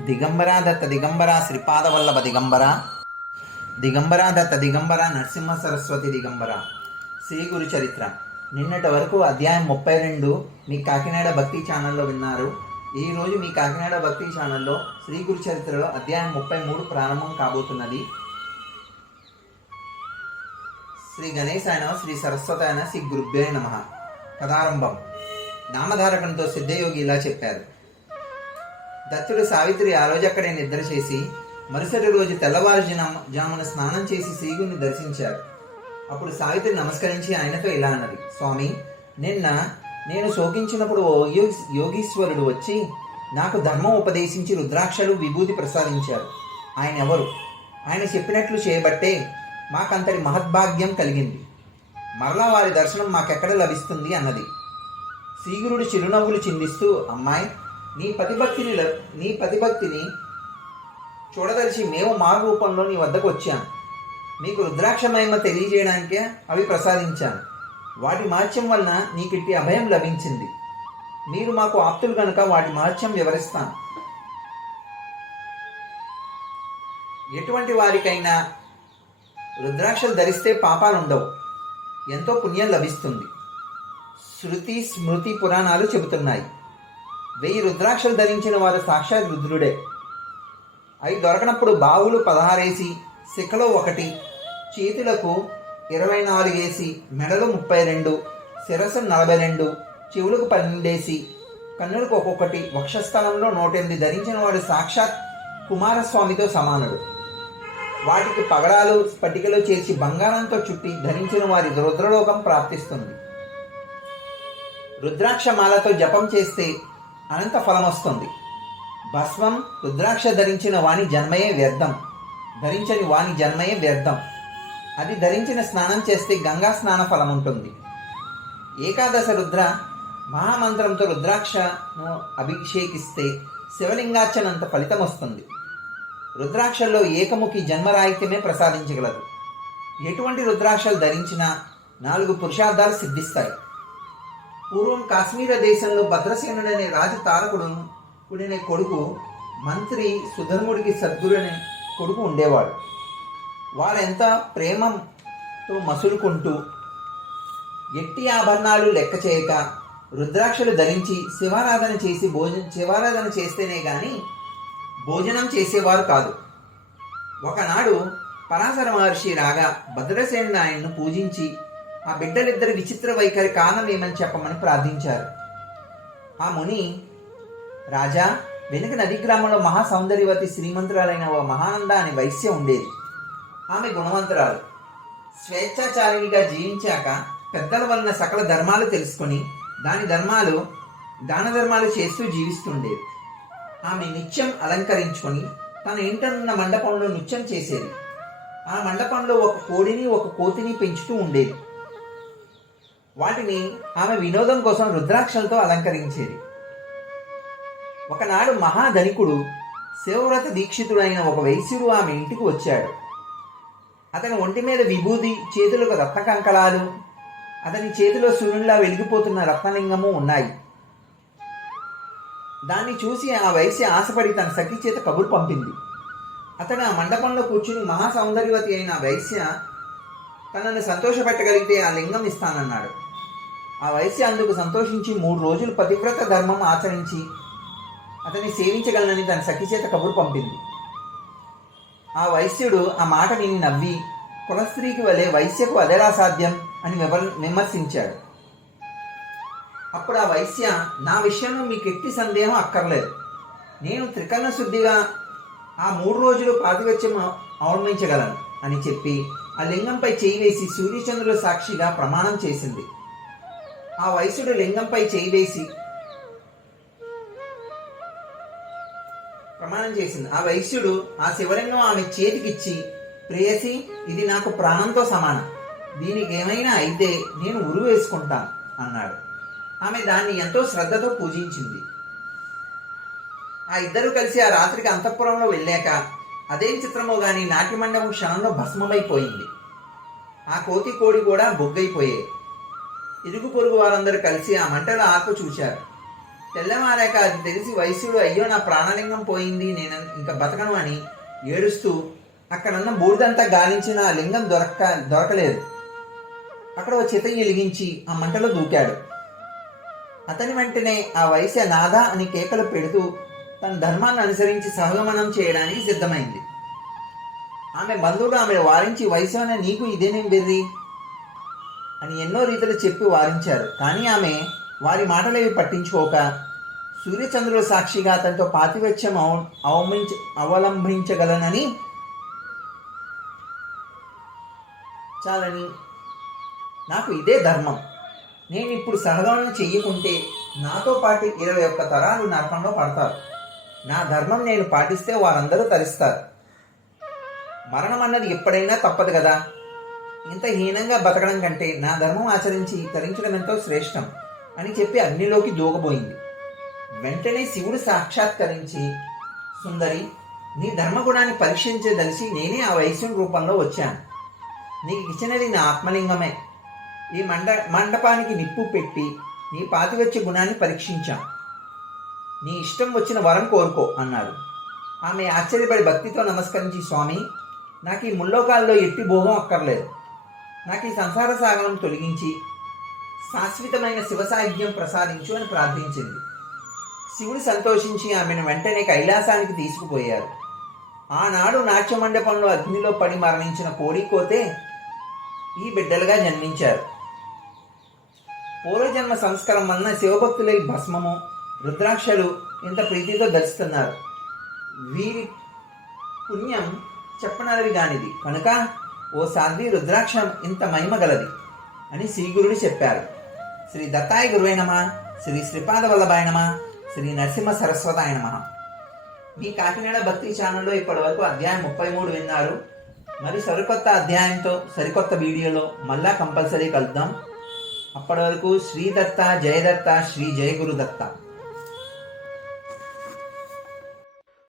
దిగంబరా దత్త దిగంబర శ్రీపాదవల్లభ దిగంబర దిగంబరా దత్త దిగంబర నరసింహ సరస్వతి దిగంబర శ్రీ గురు చరిత్ర నిన్నటి వరకు అధ్యాయం ముప్పై రెండు మీ కాకినాడ భక్తి ఛానల్లో విన్నారు. ఈరోజు మీ కాకినాడ భక్తి ఛానల్లో శ్రీ గురు చరిత్రలో అధ్యాయం ముప్పై మూడు ప్రారంభం కాబోతున్నది. శ్రీ గణేశాయన శ్రీ సరస్వతాయన శ్రీ గురుభ్యే నమ. కథారంభం నామధారకంతో సిద్ధయోగి ఇలా చెప్పారు. దత్తుడు సావిత్రి ఆ రోజు అక్కడే నిద్ర చేసి మరుసటి రోజు తెల్లవారుజామున జామున స్నానం చేసి శ్రీగుణ్ణి దర్శించారు అప్పుడు సావిత్రి నమస్కరించి ఆయనతో ఇలా అన్నది స్వామి నిన్న నేను శోకించినప్పుడు ఓ యోగీశ్వరుడు వచ్చి నాకు ధర్మం ఉపదేశించి రుద్రాక్షలు విభూతి ప్రసాదించారు ఆయన ఎవరు? ఆయన చెప్పినట్లు చేయబట్టే మాకంతటి మహద్భాగ్యం కలిగింది. మరలా వారి దర్శనం మాకెక్కడ లభిస్తుంది? అన్నది. శ్రీగురుడు చిరునవ్వులు చిందిస్తూ అమ్మాయి నీ పతిభక్తిని నీ పతిభక్తిని చూడదలిచి మేము మా రూపంలో నీ వద్దకు వచ్చాం. మీకు రుద్రాక్ష మహిమ తెలియజేయడానికే అవి ప్రసాదించాను. వాటి మహత్యం వలన నీకిట్టి అభయం లభించింది. మీరు మాకు ఆప్తులు కనుక వాటి మహత్యం వివరిస్తాను ఎటువంటి వారికైనా రుద్రాక్షలు ధరిస్తే పాపాలు ఉండవు. ఎంతో పుణ్యం లభిస్తుంది. శృతి స్మృతి పురాణాలు చెబుతున్నాయి. వెయ్యి రుద్రాక్షలు ధరించిన వారు సాక్షాత్ రుద్రుడే. అవి దొరకనప్పుడు బావులు పదహారేసి శిఖలో ఒకటి చేతులకు ఇరవై నాలుగేసి మెడలు ముప్పై రెండు శిరస్సు నలభై రెండు చెవులకు పన్నెండేసి కన్నులకు ఒక్కొక్కటి వక్షస్థలంలో నూటెనిమిది ధరించిన వాడు సాక్షాత్ కుమారస్వామితో సమానుడు. వాటికి పగడాలు స్ఫటికలు చేర్చి బంగారంతో చుట్టి ధరించిన వారి రుద్రలోకం ప్రాప్తిస్తుంది. రుద్రాక్ష మాలతో జపం చేస్తే అనంత ఫలం వస్తుంది భస్మం రుద్రాక్ష ధరించిన వాణి జన్మయే వ్యర్థం. ధరించని వాణి జన్మయే వ్యర్థం. అది ధరించిన స్నానం చేస్తే గంగా స్నాన ఫలం ఉంటుంది ఏకాదశ రుద్ర మహామంత్రంతో రుద్రాక్షను అభిషేకిస్తే శివలింగార్చనంత ఫలితం వస్తుంది రుద్రాక్షల్లో ఏకముఖి జన్మరాహిత్యమే ప్రసాదించగలదు. ఎటువంటి రుద్రాక్షలు ధరించినా నాలుగు పురుషార్థాలు సిద్ధిస్తాయి. పూర్వం కాశ్మీర దేశంలో భద్రసేనుడనే రాజు తారకుడు కుడినే కొడుకు మంత్రి సుధర్ముడికి సద్గురనే కొడుకు ఉండేవాడు. వారెంత ప్రేమతో మసులుకుంటూ ఎట్టి ఆభరణాలు లెక్క చేయక రుద్రాక్షలు ధరించి శివారాధన చేసి భోజనం శివారాధన చేస్తేనే కానీ భోజనం చేసేవారు కాదు. ఒకనాడు పరాశర మహర్షి రాగా భద్రసేన ఆయన్ను పూజించి ఆ బిడ్డలిద్దరి విచిత్ర వైఖరి కారణం ఏమని చెప్పమని ప్రార్థించారు. ఆ ముని రాజా వెనుక నది గ్రామంలో మహా సౌందర్యవతి శ్రీమంతురాలైన ఓ మహానంద అనే వైశ్య ఉండేది. ఆమె గుణవంతురాలు. స్వేచ్ఛాచారిణిగా జీవించాక పెద్దల వలన సకల ధర్మాలు తెలుసుకొని దాని ధర్మాలు దాన ధర్మాలు చేస్తూ జీవిస్తుండేది. ఆమె నిత్యం అలంకరించుకొని తన ఇంటనున్న మండపంలో నృత్యం చేసేది. ఆ మండపంలో ఒక కోడిని ఒక కోతిని పెంచుతూ ఉండేది. వాటిని ఆమె వినోదం కోసం రుద్రాక్షలతో అలంకరించేది. ఒకనాడు మహాధనికుడు శివవ్రత దీక్షితుడైన ఒక వైశ్యుడు ఆమె ఇంటికి వచ్చాడు. అతని ఒంటి మీద విభూది చేతులకు రత్న కంకణాలు అతని చేతిలో సూర్యునిలా వెలిగిపోతున్న రత్నలింగము ఉన్నాయి. దాన్ని చూసి ఆ వైశ్య ఆశపడి తన సఖి చేత కబురు పంపింది. అతను ఆ మండపంలో కూర్చుని మహాసౌందర్యవతి అయిన వైశ్య తనను సంతోషపెట్టగలిగితే ఆ లింగం ఇస్తానన్నాడు. ఆ వైశ్య అందుకు సంతోషించి మూడు రోజులు పతివ్రత ధర్మం ఆచరించి అతన్ని సేవించగలనని తన సఖి చేత కబురు పంపింది. ఆ వైశ్యుడు ఆ మాట విని నవ్వి కులస్త్రీకి వలె వైశ్యకు అదెలా సాధ్యం? అని విమర్శించాడు. అప్పుడు ఆ వైశ్య నా విషయంలో మీకు ఎట్టి సందేహం అక్కర్లేదు. నేను త్రికరణ శుద్ధిగా ఆ మూడు రోజులు పాతివత్యం అవలంబించగలను అని చెప్పి ఆ లింగంపై చేయి వేసి సూర్యచంద్రుల సాక్షిగా ప్రమాణం చేసింది. ఆ వైశ్యుడు లింగంపై చేయి వేసి ప్రమాణం చేసింది. ఆ వైశ్యుడు ఆ శివలింగం ఆమె చేతికిచ్చి ప్రేయసి ఇది నాకు ప్రాణంతో సమానం. దీనికి ఏమైనా అయితే నేను ఉరు వేసుకుంటాను అన్నాడు. ఆమె దాన్ని ఎంతో శ్రద్ధతో పూజించింది. ఆ ఇద్దరు కలిసి ఆ రాత్రికి అంతఃపురంలో వెళ్ళాక అదేం చిత్రమో గాని నాట్యమండపం క్షణంలో భస్మమైపోయింది. ఆ కోతి కోడి కూడా బొగ్గైపోయాయి. ఇరుగు పొరుగు వారందరూ కలిసి ఆ మంటలో ఆకు చూశారు. తెల్లవారాక అది తెలిసి వైశ్యుడు అయ్యో నా ప్రాణలింగం పోయింది నేను ఇంకా బతకను అని ఏడుస్తూ అక్కడున్న బూడిదంతా గాలించిన ఆ లింగం దొరక దొరకలేదు. అక్కడ ఒక చిత ఎలిగించి ఆ మంటలో దూకాడు. అతని వెంటనే ఆ వయసు నాదా అని కేకలు పెడుతూ తన ధర్మాన్ని అనుసరించి సహగమనం చేయడానికి సిద్ధమైంది. ఆమె బంధువులు ఆమె వారించి వయసులోనే నీకు ఇదేనేం బెర్రి అని ఎన్నో రీతులు చెప్పి వారించారు. కానీ ఆమె వారి మాటలేవి పట్టించుకోక సూర్యచంద్రుడు సాక్షిగా అతనితో పాతివత్యం అవ- అవమించ అవలంబించగలనని చాలని నాకు ఇదే ధర్మం. నేను ఇప్పుడు సహగమనం చెయ్యకుంటే నాతో పాటు ఇరవై ఒక్క తరాలు నరకంలో పడతారు. నా ధర్మం నేను పాటిస్తే వారందరూ తరిస్తారు. మరణం అన్నది ఎప్పుడైనా తప్పదు కదా? ఇంత హీనంగా బతకడం కంటే నా ధర్మం ఆచరించి తరించడం ఎంతో శ్రేష్టం అని చెప్పి అగ్నిలోకి దూకబోయింది. వెంటనే శివుడు సాక్షాత్కరించి సుందరి నీ ధర్మగుణాన్ని పరీక్షించదలిసి నేనే ఆ వైశ్యం రూపంలో వచ్చాను. నీకు ఇచ్చినది నా ఆత్మలింగమే. ఈ మండ మండపానికి నిప్పు పెట్టి నీ పాతివచ్చే గుణాన్ని పరీక్షించాం. నీ ఇష్టం వచ్చిన వరం కోరుకో అన్నాడు. ఆమె ఆశ్చర్యపడి భక్తితో నమస్కరించి స్వామి నాకు ఈ ముల్లోకాల్లో ఎట్టి భోగం అక్కర్లేదు. నాకు ఈ సంసార సాగరం తొలగించి శాశ్వతమైన శివ సాహిత్యం ప్రసాదించు అని ప్రార్థించింది. శివుడు సంతోషించి ఆమెను వెంటనే కైలాసానికి తీసుకుపోయారు. ఆనాడు నాట్య మండపంలో అగ్నిలో పడి మరణించిన కోడికోతే ఈ బిడ్డలుగా జన్మించారు. పూర్వజన్మ సంస్కారం వలన శివభక్తులై భస్మము రుద్రాక్షలు ఇంత ప్రీతితో ధరిస్తున్నారు. వీరి పుణ్యం చెప్పనలవి కానిది. కనుక ఓ సాధ్వి రుద్రాక్షం ఇంత మహిమ గలది అని శ్రీగురుడు చెప్పారు. శ్రీ దత్తాయ గురువైనమ శ్రీ శ్రీపాద వల్లభాయనమ శ్రీ నరసింహ సరస్వతాయ నమ. మీ కాకినాడ భక్తి ఛానల్లో ఇప్పటివరకు అధ్యాయం ముప్పై మూడు విన్నారు. మరి సరికొత్త అధ్యాయంతో సరికొత్త వీడియోలో మళ్ళా కంపల్సరీ కలుద్దాం. అప్పటి వరకు శ్రీదత్త జయదత్త శ్రీ జయ గురుదత్త